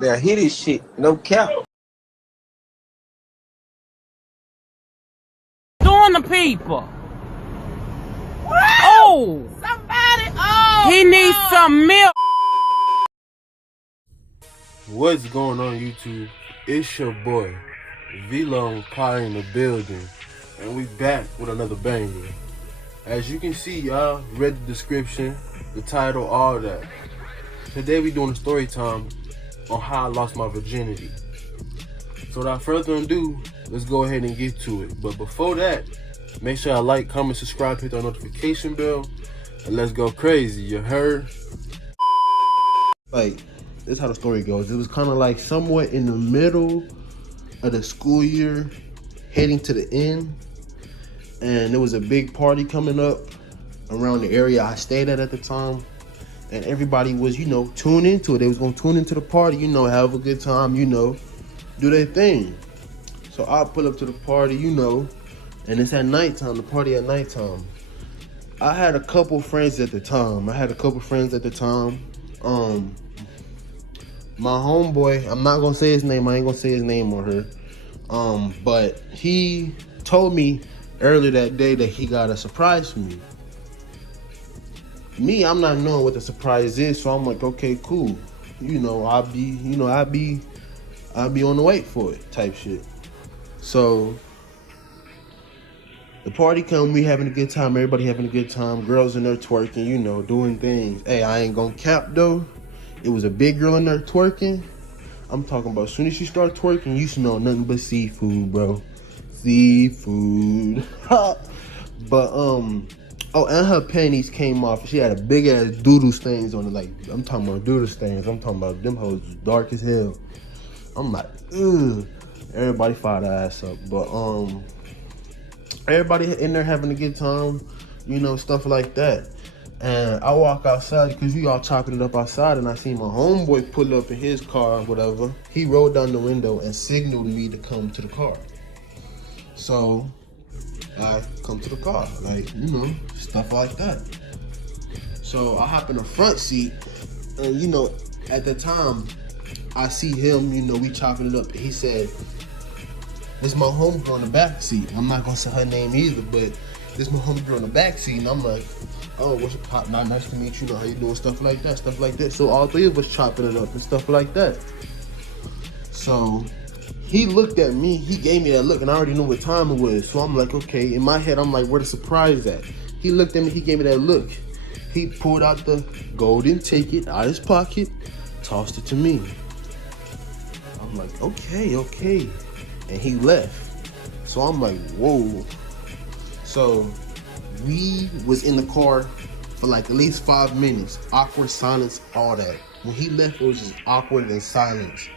Now hear this shit, no cap. Doing the people. Oh, Somebody, oh, he needs some milk. What's going on, YouTube? It's your boy V-Long Pie in the building, and we back with another banger. As you can see, y'all read the description, the title, all that. Today we doing a story time on how I lost my virginity. So without further ado, let's go ahead and get to it. But before that, make sure y'all like, comment, subscribe, hit that notification bell, and let's go crazy. You heard? Like, this is how the story goes. It was kind of like somewhat in the middle of the school year, heading to the end, and there was a big party coming up around the area I stayed at the time, and everybody was, tuned into it. They was gonna tune into the party, have a good time, do their thing. So I pull up to the party, and it's at nighttime, the party at nighttime. I had a couple friends at the time. My homeboy, I'm not gonna say his name, I ain't gonna say his name on her. But he told me earlier that day that he got a surprise for me. Me, I'm not knowing what the surprise is, so I'm like, okay, cool. I'll be on the wait for it type shit. So the party come, we having a good time, everybody having a good time, girls in there twerking, doing things. Hey, I ain't gonna cap though. It was a big girl in there twerking. I'm talking about as soon as she started twerking, you should know nothing but seafood, bro. Seafood. But oh, and her panties came off. She had a big ass doodle stains on it. Like, I'm talking about doodle stains. I'm talking about them hoes dark as hell. I'm like, ugh. Everybody fired her ass up. But everybody in there having a good time, stuff like that. And I walk outside because we all chopping it up outside, and I see my homeboy pull up in his car or whatever. He rolled down the window and signaled me to come to the car. So I come to the car, like, stuff like that. So I hop in the front seat, and at the time, I see him, we chopping it up. He said, this my homegirl in the back seat. I'm not gonna say her name either, but this my homegirl in the back seat, and I'm like, oh, what's your pop? Nice to meet you. How you doing? Stuff like that. So all three of us chopping it up and stuff like that. So he looked at me, he gave me that look, and I already knew what time it was. So I'm like, okay, in my head, I'm like, where the surprise at? He looked at me, he gave me that look. He pulled out the golden ticket out of his pocket, tossed it to me. I'm like, okay. And he left. So I'm like, whoa. So we was in the car for like at least 5 minutes. Awkward silence, all that. When he left, it was just awkward and silence.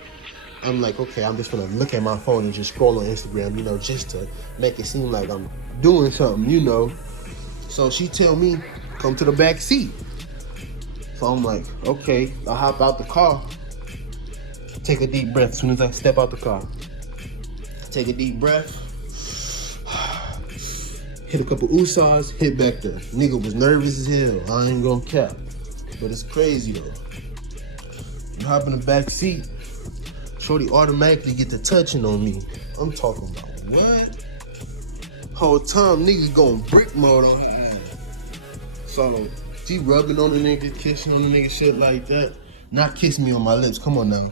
I'm like, okay, I'm just gonna look at my phone and just scroll on Instagram, just to make it seem like I'm doing something, So she tell me, come to the back seat. So I'm like, okay. I hop out the car, take a deep breath as soon as I step out the car. Take a deep breath, hit a couple usas, hit back there. Nigga was nervous as hell, I ain't gonna cap. But it's crazy though. You hop in the back seat, shorty automatically get to touching on me. I'm talking about what? Whole time nigga going brick mode on her ass. So she rubbing on the nigga, kissing on the nigga, shit like that. Not kissing me on my lips, come on now.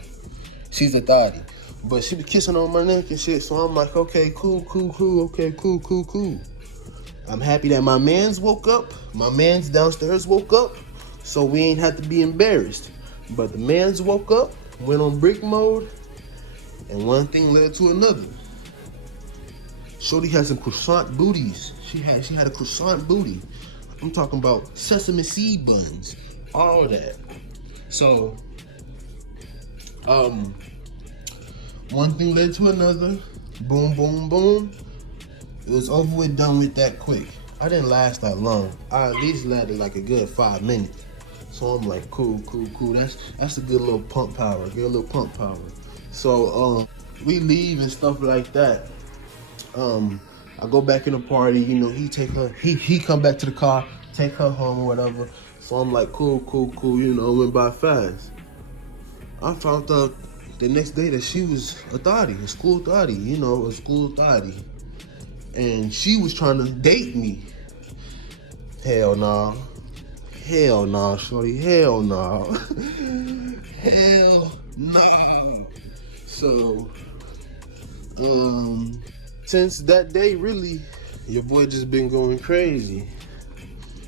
She's a thotty. But she was kissing on my neck and shit, so I'm like, okay, cool. Okay, cool. I'm happy that my mans woke up. My mans downstairs woke up, so we ain't have to be embarrassed. But the mans woke up, went on brick mode, and one thing led to another. Shorty had some croissant booties. She had a croissant booty. I'm talking about sesame seed buns, all that. So, one thing led to another. Boom. It was over with, done with that quick. I didn't last that long. I at least lasted like a good 5 minutes. So I'm like, cool. That's a good little pump power. So we leave and stuff like that. I go back in the party, he come back to the car, take her home or whatever. So I'm like, cool, went by fast. I found out the next day that she was a thotty, a school thotty, you know, a school thotty. And she was trying to date me. Hell nah. Hell nah, shorty. Hell nah. Hell nah. So, since that day, really, your boy just been going crazy.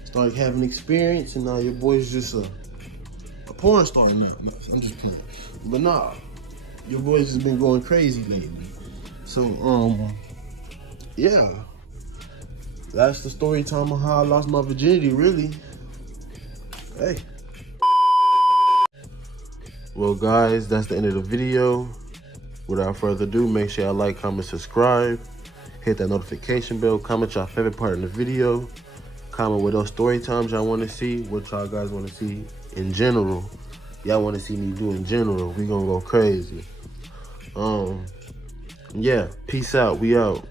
Started having experience, and now your boy's just a porn star now. No, I'm just playing. But nah, your boy's just been going crazy lately. So, yeah. That's the story time of how I lost my virginity, really. Hey. Well, guys, that's the end of the video. Without further ado, make sure y'all like, comment, subscribe. Hit that notification bell. Comment your favorite part in the video. Comment what else story times y'all want to see. What y'all guys want to see in general. Y'all want to see me do in general. We gonna go crazy. Yeah. Peace out. We out.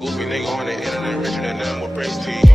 Goofy nigga on the internet richer than them with Prince T.